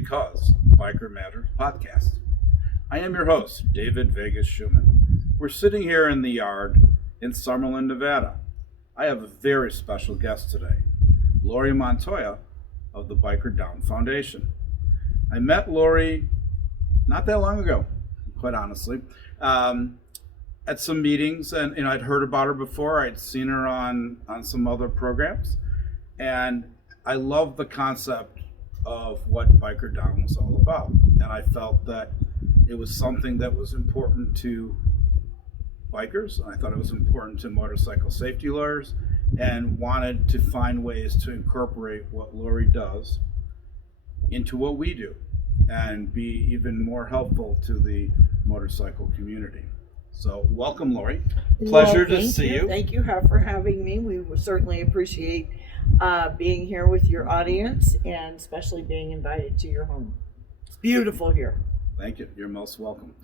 because Biker Matters podcast. I am your host, David Vegas Schumann. We're sitting here in the yard in Summerlin, Nevada. I have a very special guest today, Laurie Montoya of the BikerDown's Foundation. I met Laurie not that long ago, quite honestly, at some meetings, and I'd heard about her before. I'd seen her on some other programs, and I love the concept of what BikerDown was all about. And I felt that it was something that was important to bikers, and I thought it was important to motorcycle safety lawyers, and wanted to find ways to incorporate what Laurie does into what we do and be even more helpful to the motorcycle community. So welcome, Laurie. Pleasure to see you. Thank you for having me. We will certainly appreciate being here with your audience, and especially being invited to your home. It's beautiful here. Thank you. You're most welcome.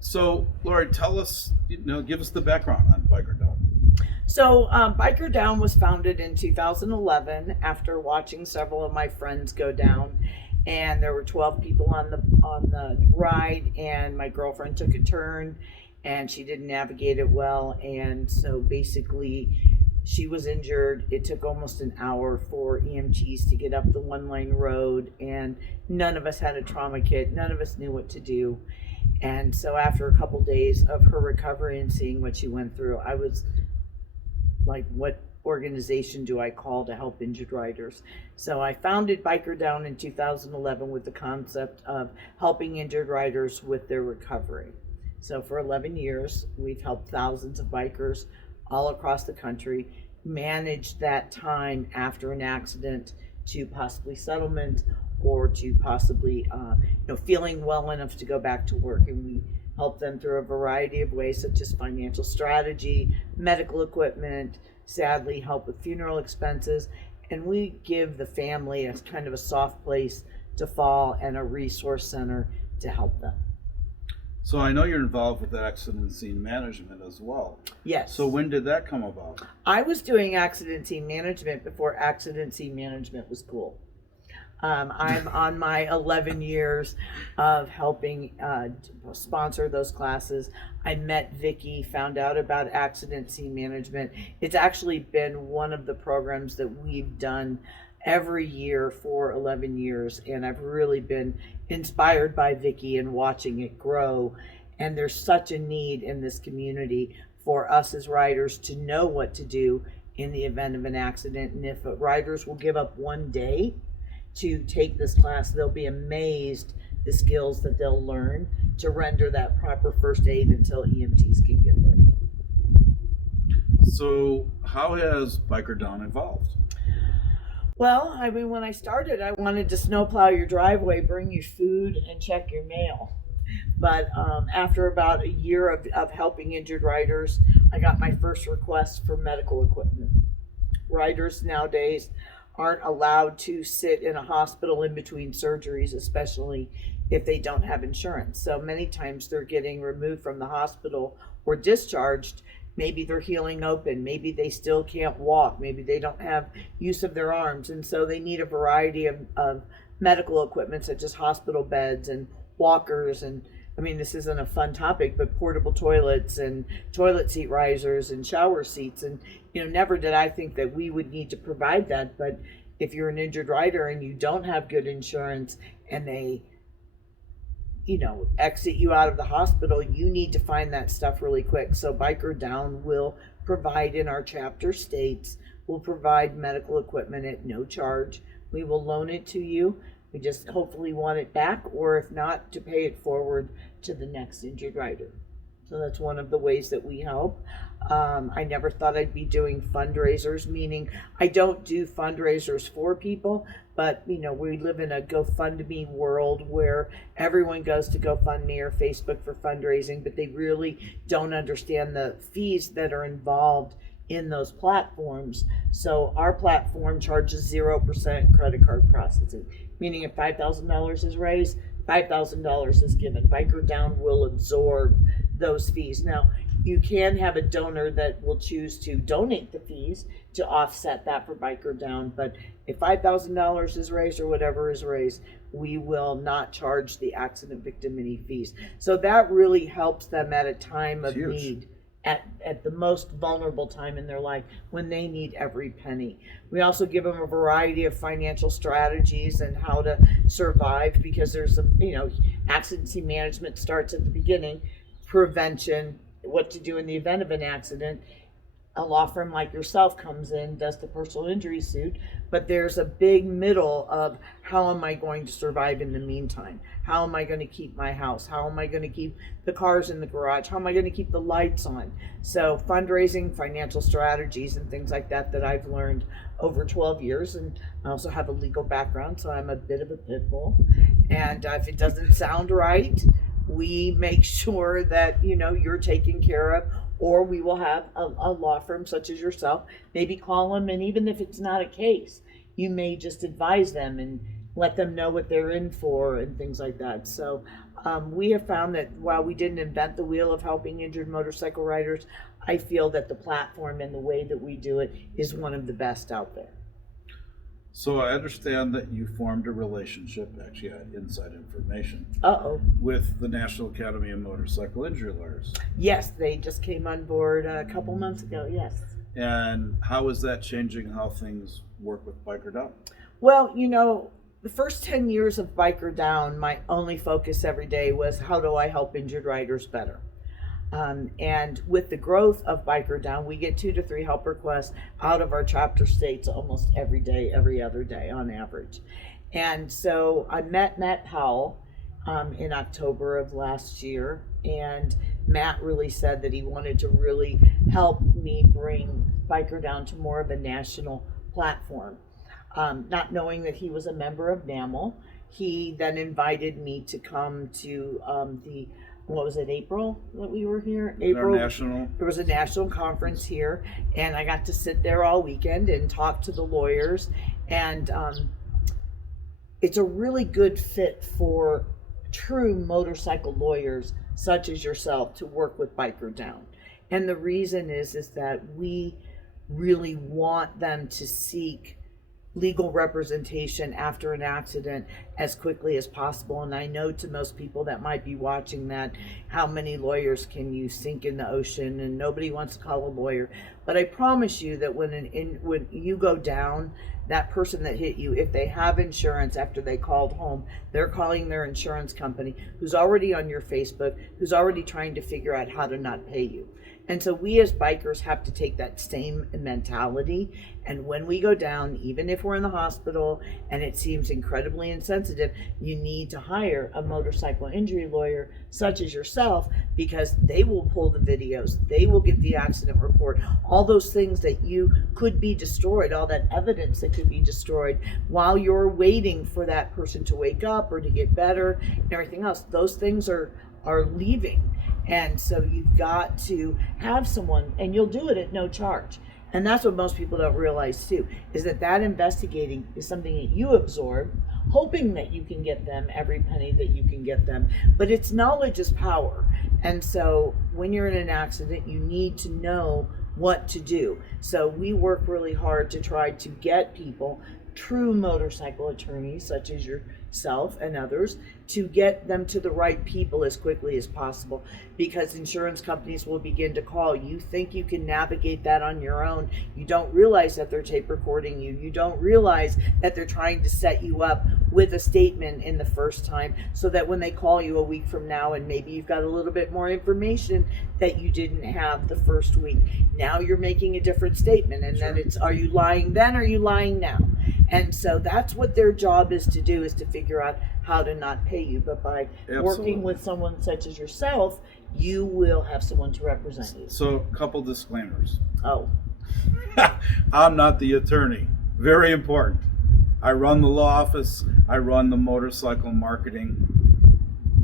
So, Laurie, tell us, give us the background on BikerDown. So, BikerDown was founded in 2011 after watching several of my friends go down, and there were 12 people on the ride, and my girlfriend took a turn, and she didn't navigate it well, and so basically she was injured. It took almost an hour for EMTs to get up the one-lane road, and none of us had a trauma kit. None of us knew what to do. And so after a couple days of her recovery and seeing what she went through, I was like, what organization do I call to help injured riders? So I founded BikerDown in 2011 with the concept of helping injured riders with their recovery. So for 11 years, we've helped thousands of bikers all across the country manage that time after an accident to possibly settlement, or to possibly feeling well enough to go back to work. And we help them through a variety of ways, such as financial strategy, medical equipment, sadly help with funeral expenses, and we give the family a kind of a soft place to fall and a resource center to help them. So I know you're involved with accident scene management as well. Yes. So when did that come about? I was doing accident scene management before accident scene management was cool. I'm on my 11 years of helping sponsor those classes. I met Vicki, found out about accident scene management. It's actually been one of the programs that we've done every year for 11 years, and I've really been inspired by Vicki and watching it grow. And there's such a need in this community for us as riders to know what to do in the event of an accident. And if riders will give up one day to take this class, they'll be amazed the skills that they'll learn to render that proper first aid until EMTs can get there. So how has BikerDown evolved? Well, I mean, when I started, I wanted to snowplow your driveway, bring you food, and check your mail. But after about a year of helping injured riders, I got my first request for medical equipment. Riders nowadays aren't allowed to sit in a hospital in between surgeries, especially if they don't have insurance. So many times they're getting removed from the hospital or discharged. Maybe they're healing open, maybe they still can't walk, maybe they don't have use of their arms, and so they need a variety of medical equipment, such as hospital beds and walkers, and I mean, this isn't a fun topic, but portable toilets and toilet seat risers and shower seats. And never did I think that we would need to provide that. But if you're an injured rider and you don't have good insurance, and they exit you out of the hospital, you need to find that stuff really quick. So BikerDown will provide, in our chapter states, will provide medical equipment at no charge. We will loan it to you. We just hopefully want it back, or if not, to pay it forward to the next injured rider. So that's one of the ways that we help. I never thought I'd be doing fundraisers, meaning I don't do fundraisers for people, but we live in a GoFundMe world where everyone goes to GoFundMe or Facebook for fundraising, but they really don't understand the fees that are involved in those platforms. So our platform charges 0% credit card processing, meaning if $5,000 is raised, $5,000 is given. BikerDown will absorb those fees. Now, You can have a donor that will choose to donate the fees to offset that for Biker Down. But if $5,000 is raised or whatever is raised, we will not charge the accident victim any fees. So that really helps them at a time of need, at the most vulnerable time in their life when they need every penny. We also give them a variety of financial strategies and how to survive, because there's accident management starts at the beginning, prevention, what to do in the event of an accident. A law firm like yourself comes in, does the personal injury suit, but there's a big middle of how am I going to survive in the meantime? How am I going to keep my house? How am I going to keep the cars in the garage? How am I going to keep the lights on? So fundraising, financial strategies, and things like that I've learned over 12 years. And I also have a legal background, so I'm a bit of a pit bull. And if it doesn't sound right, we make sure that you're taken care of, or we will have a law firm such as yourself maybe call them, and even if it's not a case, you may just advise them and let them know what they're in for and things like that. So we have found that while we didn't invent the wheel of helping injured motorcycle riders, I feel that the platform and the way that we do it is one of the best out there. So I understand that you formed a relationship, actually I had inside information, with the National Academy of Motorcycle Injury Lawyers. Yes, they just came on board a couple months ago, yes. And how is that changing how things work with Biker Down? Well, the first 10 years of Biker Down, my only focus every day was how do I help injured riders better? And with the growth of Biker Down, we get 2 to 3 help requests out of our chapter states almost every day, every other day on average. And so I met Matt Powell in October of last year, and Matt really said that he wanted to really help me bring Biker Down to more of a national platform. Not knowing that he was a member of NAML, he then invited me to come to April that we were here? April. There was a national conference here, and I got to sit there all weekend and talk to the lawyers. And it's a really good fit for true motorcycle lawyers such as yourself to work with Biker Down. And the reason is that we really want them to seek legal representation after an accident as quickly as possible. And I know to most people that might be watching that, how many lawyers can you sink in the ocean, and nobody wants to call a lawyer. But I promise you that when you go down, that person that hit you, if they have insurance after they called home, they're calling their insurance company who's already on your Facebook, who's already trying to figure out how to not pay you. And so we as bikers have to take that same mentality. And when we go down, even if we're in the hospital and it seems incredibly insensitive, you need to hire a motorcycle injury lawyer such as yourself, because they will pull the videos, they will get the accident report, all those things that you could be destroyed, all that evidence that could be destroyed while you're waiting for that person to wake up or to get better and everything else. Those things are leaving. And so you've got to have someone, and you'll do it at no charge. And that's what most people don't realize too, is that investigating is something that you absorb, hoping that you can get them every penny that you can get them. But it's knowledge is power. And so when you're in an accident, you need to know what to do. So we work really hard to try to get people, true motorcycle attorneys such as yourself and others, to get them to the right people as quickly as possible, because insurance companies will begin to call. You think you can navigate that on your own. You don't realize that they're tape recording you. You don't realize that they're trying to set you up with a statement in the first time, so that when they call you a week from now and maybe you've got a little bit more information that you didn't have the first week, now you're making a different statement, and then it's, are you lying then or are you lying now? And so that's what their job is to do, is to figure out how to not pay you. But by working with someone such as yourself, you will have someone to represent you. So, a couple disclaimers. Oh. I'm not the attorney. Very important. I run the law office. I run the motorcycle marketing.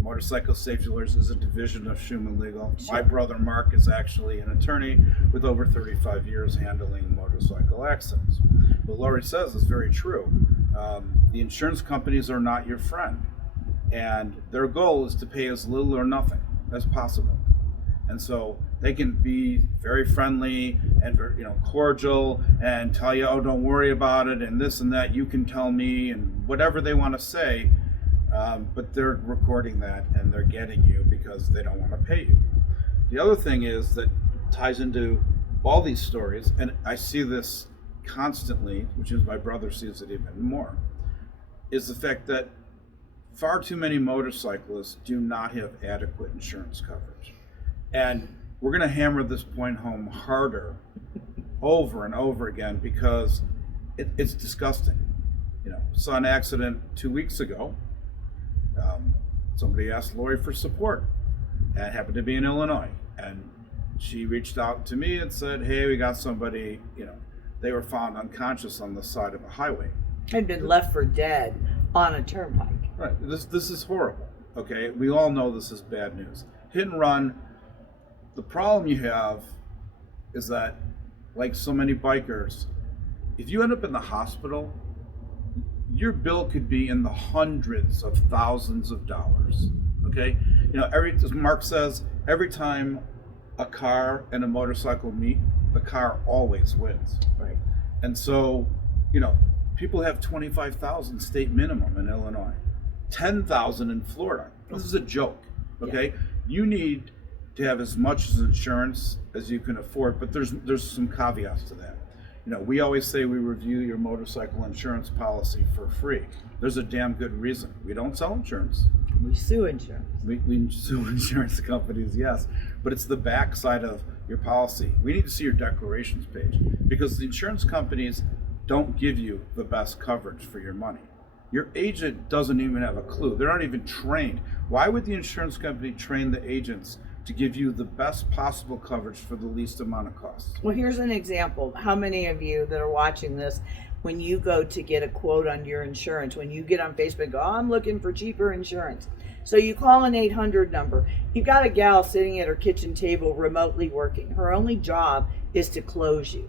Motorcycle Safety Lawyers is a division of Schumann Legal. Sure. My brother Mark is actually an attorney with over 35 years handling motorcycle accidents. What Laurie says is very true. The insurance companies are not your friend, and their goal is to pay as little or nothing as possible. And so they can be very friendly and cordial and tell you, oh, don't worry about it, and this and that, you can tell me, and whatever they want to say. But they're recording that and they're getting you because they don't want to pay you. The other thing is that ties into all these stories, and I see this constantly, which is my brother sees it even more, is the fact that far too many motorcyclists do not have adequate insurance coverage. And we're going to hammer this point home harder over and over again because it's disgusting. Saw an accident 2 weeks ago. Somebody asked Laurie for support. It happened to be in Illinois. And she reached out to me and said, hey, we got somebody, they were found unconscious on the side of a highway. Had been left for dead on a turnpike. Right. This is horrible. Okay. We all know this is bad news. Hit and run. The problem you have is that, like so many bikers, if you end up in the hospital, your bill could be in the hundreds of thousands of dollars. Okay. As Mark says, every time a car and a motorcycle meet, the car always wins. Right. And so, people have 25,000 state minimum in Illinois, 10,000 in Florida. This is a joke. Okay. Yeah. You need to have as much insurance as you can afford, but there's some caveats to that. We always say we review your motorcycle insurance policy for free. There's a damn good reason. We don't sell insurance. We sue insurance. We sue insurance companies, yes, but it's the back side of your policy. We need to see your declarations page because the insurance companies don't give you the best coverage for your money. Your agent doesn't even have a clue. They're not even trained. Why would the insurance company train the agents to give you the best possible coverage for the least amount of costs? Well, here's an example. How many of you that are watching this, when you go to get a quote on your insurance, when you get on Facebook and go, oh, I'm looking for cheaper insurance. So you call an 800 number. You've got a gal sitting at her kitchen table remotely working. Her only job is to close you.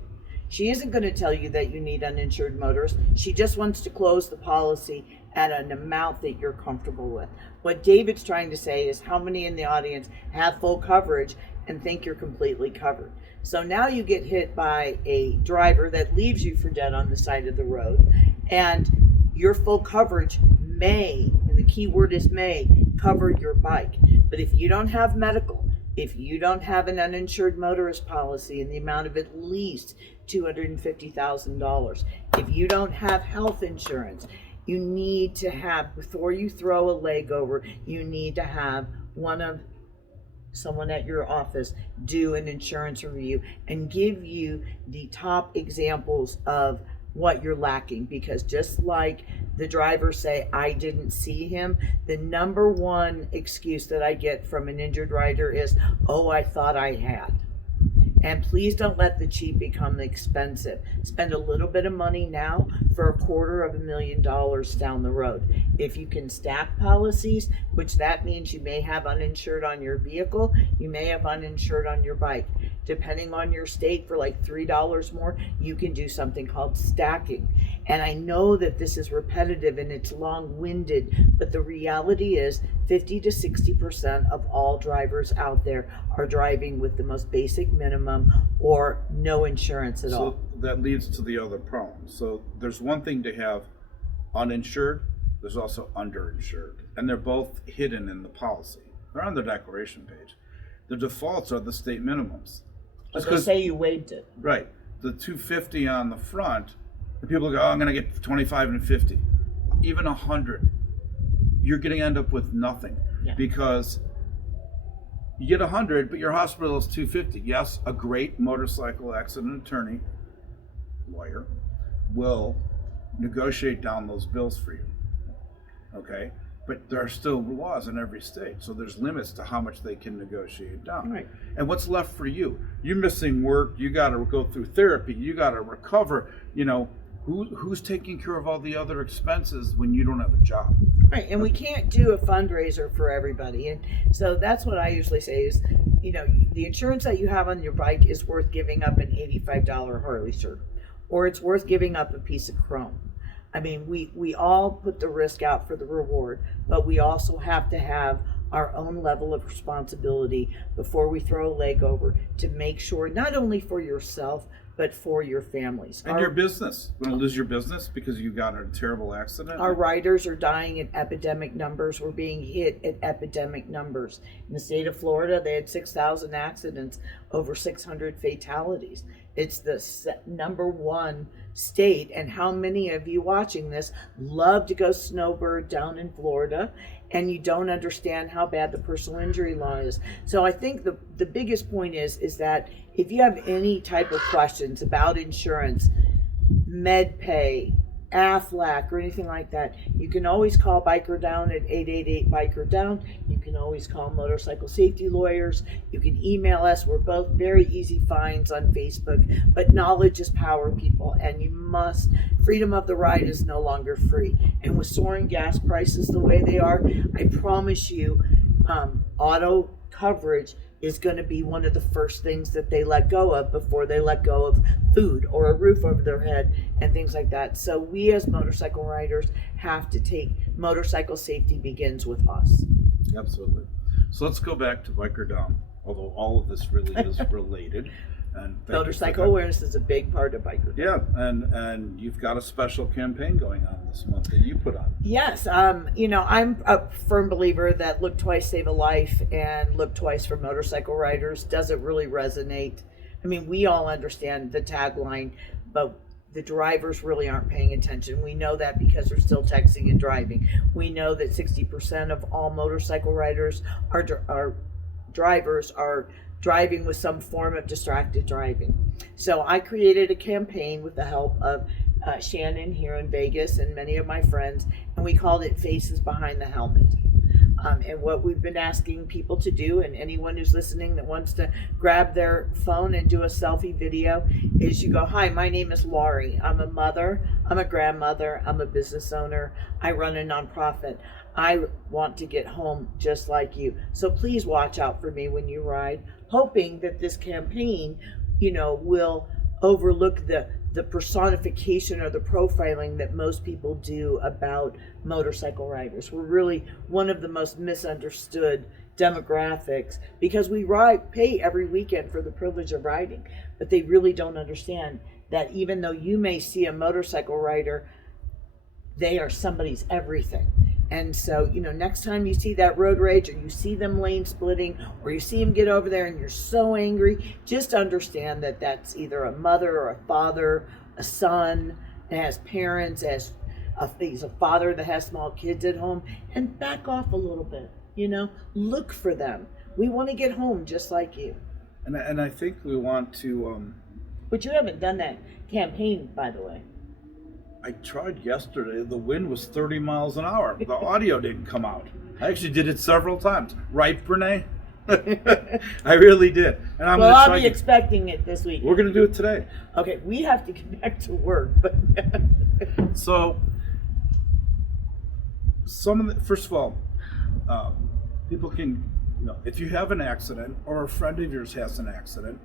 She isn't going to tell you that you need uninsured motorists. She just wants to close the policy at an amount that you're comfortable with. What David's trying to say is how many in the audience have full coverage and think you're completely covered. So now you get hit by a driver that leaves you for dead on the side of the road, and your full coverage may, and the key word is may, cover your bike. But if you don't have medical, if you don't have an uninsured motorist policy in the amount of at least $250,000, if you don't have health insurance, you need to have, before you throw a leg over, you need to have someone at your office do an insurance review and give you the top examples of what you're lacking. Because just like the drivers say, I didn't see him, the number one excuse that I get from an injured rider is, oh, I thought I had. And please don't let the cheap become expensive. Spend a little bit of money now for $250,000 down the road. If you can stack policies, which that means you may have uninsured on your vehicle, you may have uninsured on your bike. Depending on your state, for like $3 more, you can do something called stacking. And I know that this is repetitive and it's long-winded, but the reality is 50 to 60% of all drivers out there are driving with the most basic minimum or no insurance at all. So that leads to the other problem. So there's one thing to have uninsured, there's also underinsured, and they're both hidden in the policy. They're on the declaration page. The defaults are the state minimums. But they say you waived it. Right. The 250 on the front, the people go, oh, I'm going to get 25 and 50. Even 100. You're going to end up with nothing. Yeah. Because you get 100, but your hospital is 250. Yes, a great motorcycle accident attorney, lawyer, will negotiate down those bills for you. Okay? But there are still laws in every state, so there's limits to how much they can negotiate down. Right. And what's left for you? You're missing work. You got to go through therapy. You got to recover. Who's taking care of all the other expenses when you don't have a job? Right, and we can't do a fundraiser for everybody. And so that's what I usually say is, the insurance that you have on your bike is worth giving up an $85 Harley shirt, or it's worth giving up a piece of chrome. I mean, we all put the risk out for the reward, but we also have to have our own level of responsibility before we throw a leg over, to make sure not only for yourself but for your families. And your business. You're going to lose your business because you got in a terrible accident? Our riders are dying at epidemic numbers. We're being hit at epidemic numbers. In the state of Florida, they had 6,000 accidents, over 600 fatalities. It's the number one state. And how many of you watching this love to go snowbird down in Florida, and you don't understand how bad the personal injury law is? So I think the biggest point is that if you have any type of questions about insurance, med pay, AFLAC, or anything like that, you can always call Biker Down at 888-BIKER-DOWN. You can always call Motorcycle Safety Lawyers. You can email us. We're both very easy finds on Facebook. But knowledge is power, people, and you must. Freedom of the ride is no longer free. And with soaring gas prices the way they are, I promise you, auto coverage is going to be one of the first things that they let go of before they let go of food or a roof over their head and things like that. So we as motorcycle riders have to take motorcycle safety begins with us. Absolutely. So let's go back to Biker Down, although all of this really is related. And motorcycle awareness is a big part of Biker Down. Yeah, and you've got a special campaign going on this month that you put on. Yes, I'm a firm believer that look twice, save a life, and look twice for motorcycle riders doesn't really resonate. I mean, we all understand the tagline, but the drivers really aren't paying attention. We know that because they're still texting and driving. We know that 60% of all motorcycle riders are drivers are driving with some form of distracted driving. So I created a campaign with the help of Shannon here in Vegas and many of my friends, and we called it Faces Behind the Helmet. And what we've been asking people to do, and anyone who's listening that wants to grab their phone and do a selfie video, is you go, "Hi, my name is Laurie. I'm a mother, I'm a grandmother, I'm a business owner, I run a nonprofit. I want to get home just like you. So please watch out for me when you ride," hoping that this campaign, will overlook the personification or the profiling that most people do about motorcycle riders. We're really one of the most misunderstood demographics because we pay every weekend for the privilege of riding, but they really don't understand that even though you may see a motorcycle rider, they are somebody's everything. And so, next time you see that road rage, or you see them lane splitting, or you see them get over there and you're so angry, just understand that that's either a mother or a father, a son that has parents, he's a father that has small kids at home, and back off a little bit, look for them. We want to get home just like you. And I think we want to... But you haven't done that campaign, by the way. I tried yesterday. The wind was 30 miles an hour. The audio didn't come out. I actually did it several times. Right, Brene? I really did. And I'll be expecting it this week. We're going to do it today. Okay, we have to get back to work. But So, first of all, people can, if you have an accident or a friend of yours has an accident,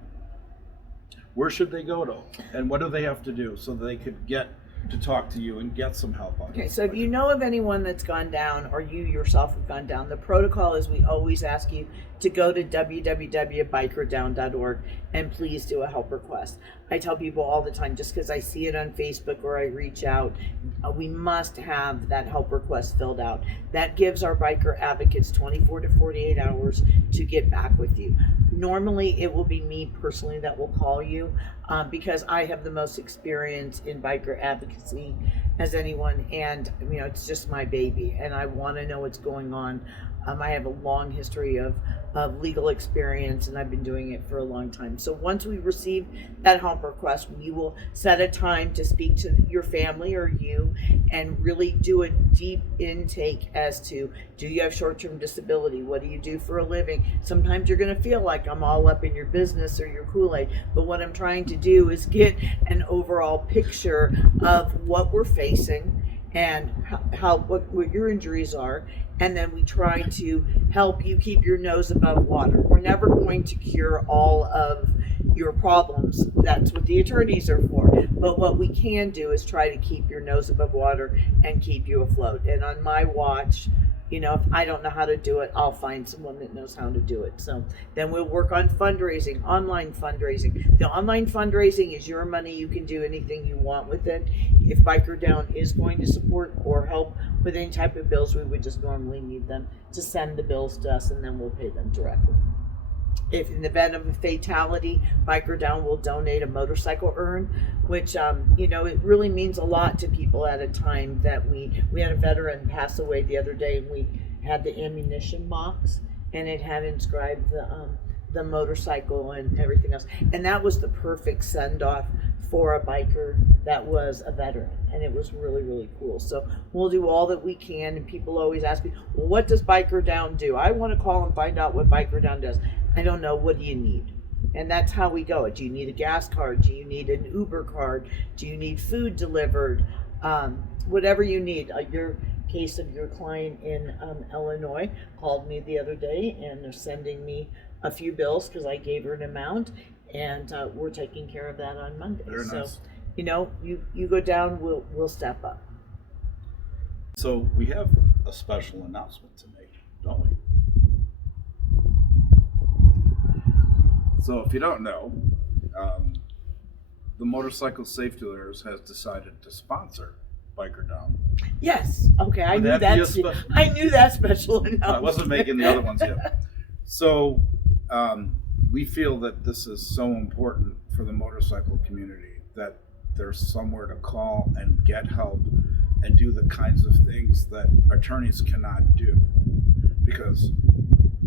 where should they go to? And what do they have to do so they could get to talk to you and get some help on it? Okay, so if you know of anyone that's gone down, or you yourself have gone down, the protocol is we always ask you to go to www.bikerdown.org and please do a help request. I tell people all the time, just because I see it on Facebook or I reach out, we must have that help request filled out. That gives our biker advocates 24 to 48 hours to get back with you. Normally, it will be me personally that will call you because I have the most experience in biker advocacy as anyone, and it's just my baby, and I want to know what's going on. I have a long history of legal experience, and I've been doing it for a long time. So once we receive that help request, we will set a time to speak to your family or you and really do a deep intake as to, do you have short-term disability? What do you do for a living? Sometimes you're going to feel like I'm all up in your business or your Kool-Aid, but what I'm trying to do is get an overall picture of what we're facing and what your injuries are, and then we try to help you keep your nose above water. We're never going to cure all of your problems. That's what the attorneys are for. But what we can do is try to keep your nose above water and keep you afloat. And on my watch, You know, if I don't know how to do it, I'll find someone that knows how to do it. So then we'll work on fundraising, online fundraising. The online fundraising is your money. You can do anything you want with it. If Biker Down is going to support or help with any type of bills, we would just normally need them to send the bills to us, and then we'll pay them directly. If in the event of a fatality, Biker Down will donate a motorcycle urn, which, you know, it really means a lot to people at a time that we had a veteran pass away the other day, and we had the ammunition box, and it had inscribed the motorcycle and everything else. And that was the perfect send-off for a biker that was a veteran, and it was really, really cool. So we'll do all that we can, and people always ask me, well, what does Biker Down do? I want to call and find out what Biker Down does. I don't know. What do you need? And that's how we go. Do you need a gas card? Do you need an Uber card? Do you need food delivered? Whatever you need. Your case of your client in Illinois called me the other day, and they're sending me a few bills because I gave her an amount, and we're taking care of that on Monday. Very so, nice. you know, you go down, we'll step up. So we have a special announcement to make, don't we? So if you don't know, the Motorcycle Safety Lawyers has decided to sponsor Biker Down. Yes. Okay. I Would knew that that. be a special- I knew that special announcement. I wasn't making the other ones yet. So we feel that this is so important for the motorcycle community that there's somewhere to call and get help and do the kinds of things that attorneys cannot do, because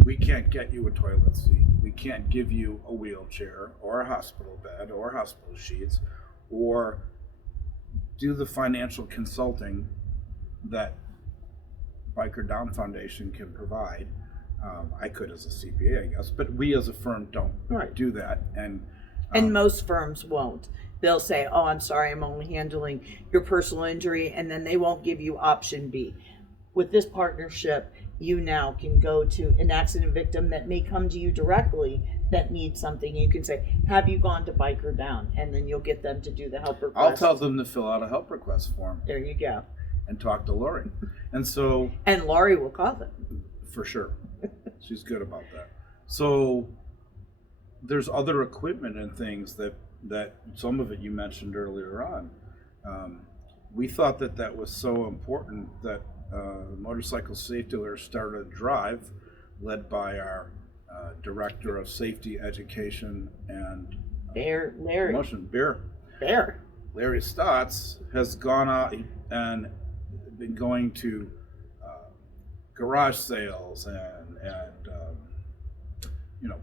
we can't get you a toilet seat, we can't give you a wheelchair or a hospital bed or hospital sheets, or do the financial consulting that Biker Down Foundation can provide. I could as a CPA, I guess, but we as a firm don't do that. And most firms won't. They'll say, oh, I'm sorry, I'm only handling your personal injury, and then they won't give you option B. With this partnership, you now can go to an accident victim that may come to you directly that needs something. You can say, have you gone to Biker Down? And then you'll get them to do the help request. I'll tell them to fill out a help request form. There you go. And talk to Laurie. And so... And Laurie will call them. For sure. She's good about that. So there's other equipment and things that some of it you mentioned earlier on. We thought that was so important that Motorcycle Safety Lawyers started a drive led by our Director of Safety Education and Larry. Promotion, Larry Stotts has gone out and been going to garage sales and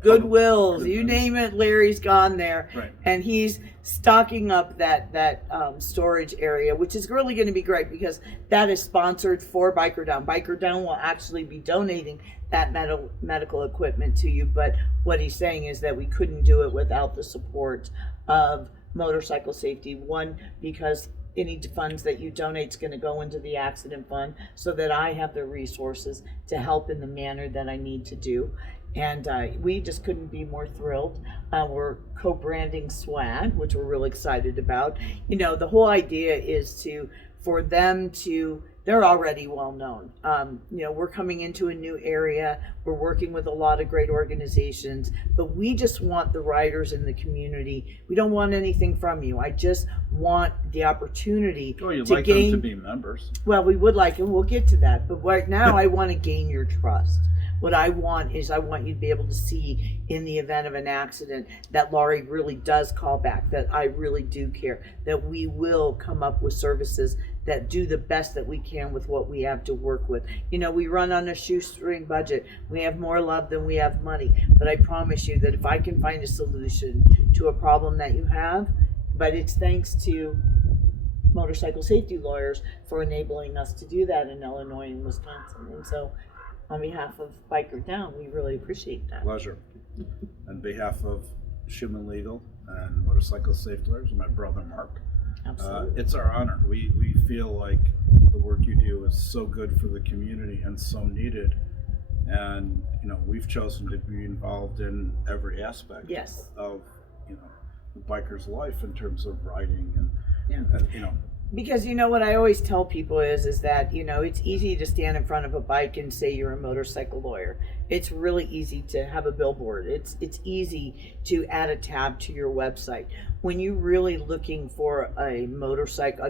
Goodwills, you name it, Larry's gone there. Right. And he's stocking up that storage area, which is really going to be great because that is sponsored for Biker Down. Biker Down will actually be donating that medical equipment to you, but what he's saying is that we couldn't do it without the support of Motorcycle Safety. One, because any funds that you donate is going to go into the accident fund so that I have the resources to help in the manner that I need to do. And we just couldn't be more thrilled. We're co-branding swag, which we're really excited about. You know, the whole idea is for them to, they're already well known. You know, we're coming into a new area. We're working with a lot of great organizations, but we just want the riders in the community. We don't want anything from you. I just want the opportunity you'd to like gain them to be members. Well, we would like, and we'll get to that. But right now, I want to gain your trust. What I want is I want you to be able to see in the event of an accident that Laurie really does call back, that I really do care, that we will come up with services that do the best that we can with what we have to work with. You know, we run on a shoestring budget. We have more love than we have money. But I promise you that if I can find a solution to a problem that you have, but it's thanks to Motorcycle Safety Lawyers for enabling us to do that in Illinois and Wisconsin. And so on behalf of Biker Down, we really appreciate that. Pleasure. On behalf of Schumann Legal and Motorcycle Safety Lawyers, and my brother Mark, Absolutely. it's our honor. We feel like the work you do is so good for the community and so needed. And, you know, we've chosen to be involved in every aspect Yes. of, you know, the biker's life in terms of riding and, you know. Because you know what I always tell people is that, you know, it's easy to stand in front of a bike and say you're a motorcycle lawyer. It's really easy to have a billboard. It's easy to add a tab to your website. When you're really looking for a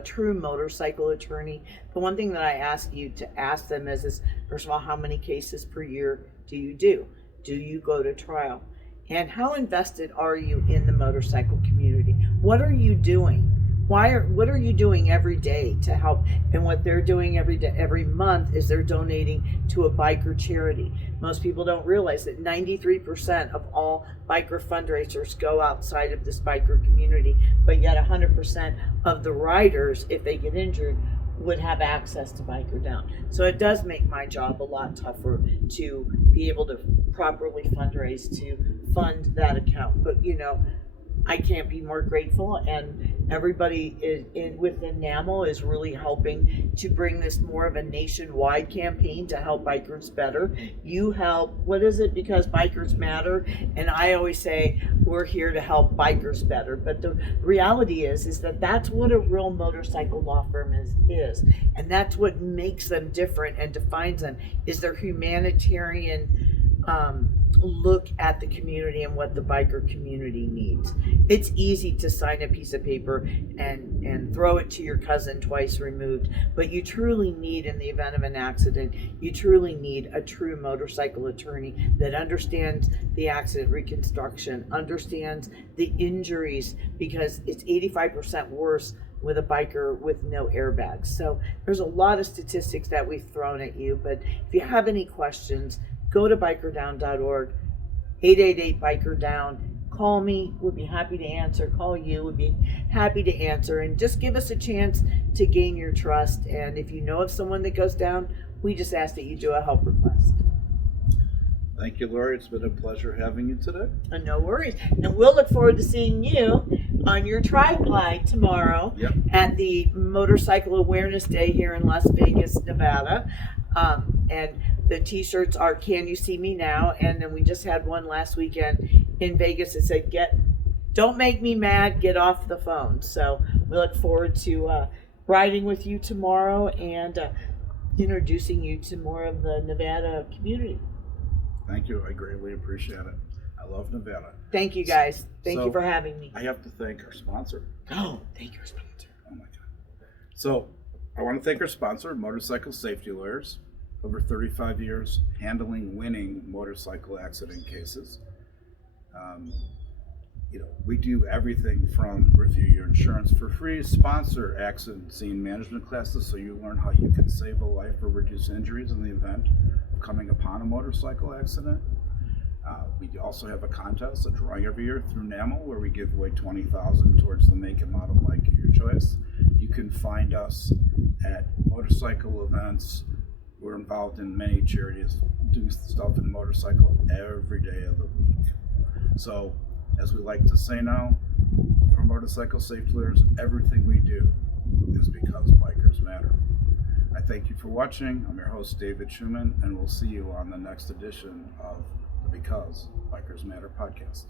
true motorcycle attorney, the one thing that I ask you to ask them is first of all, how many cases per year do you do? Do you go to trial? And how invested are you in the motorcycle community? What are you doing? What are you doing every day to help? And what they're doing every month is they're donating to a biker charity. Most people don't realize that 93% of all biker fundraisers go outside of this biker community, but yet 100% of the riders, if they get injured, would have access to BikerDown. So it does make my job a lot tougher to be able to properly fundraise to fund that account. But you know, I can't be more grateful, and everybody within NAML is really helping to bring this more of a nationwide campaign to help bikers better. You help, what is it? Because bikers matter, and I always say we're here to help bikers better. But the reality is that that's what a real motorcycle law firm is, and that's what makes them different and defines them is their humanitarian look at the community and what the biker community needs. It's easy to sign a piece of paper and throw it to your cousin twice removed, but you truly need, in the event of an accident, you truly need a true motorcycle attorney that understands the accident reconstruction, understands the injuries, because it's 85% worse with a biker with no airbags. So there's a lot of statistics that we've thrown at you, but if you have any questions, go to bikerdown.org, 888-BikerDown. Call me, we'd be happy to answer. Call you, we'd be happy to answer. And just give us a chance to gain your trust. And if you know of someone that goes down, we just ask that you do a help request. Thank you, Laurie. It's been a pleasure having you today. And no worries. And we'll look forward to seeing you on your tri-glide tomorrow at the Motorcycle Awareness Day here in Las Vegas, Nevada. And the t-shirts are "Can You See Me Now?" And then we just had one last weekend in Vegas that said, "Don't make me mad, get off the phone." So we look forward to riding with you tomorrow and introducing you to more of the Nevada community. Thank you. I greatly appreciate it. I love Nevada. Thank you, guys. Thank you for having me. I have to thank our sponsor. Oh, thank your sponsor. Oh my God. So I want to thank our sponsor, Motorcycle Safety Lawyers. Over 35 years handling winning motorcycle accident cases. We do everything from review your insurance for free, sponsor accident scene management classes so you learn how you can save a life or reduce injuries in the event of coming upon a motorcycle accident. We also have a contest, a drawing every year through NAML, where we give away $20,000 towards the make and model bike of your choice. You can find us at motorcycle events. We're involved in many charities, doing stuff in motorcycle every day of the week. So, as we like to say now, for Motorcycle Safety Lawyers, everything we do is because bikers matter. I thank you for watching. I'm your host, David Schumann, and we'll see you on the next edition of the Because Bikers Matter podcast.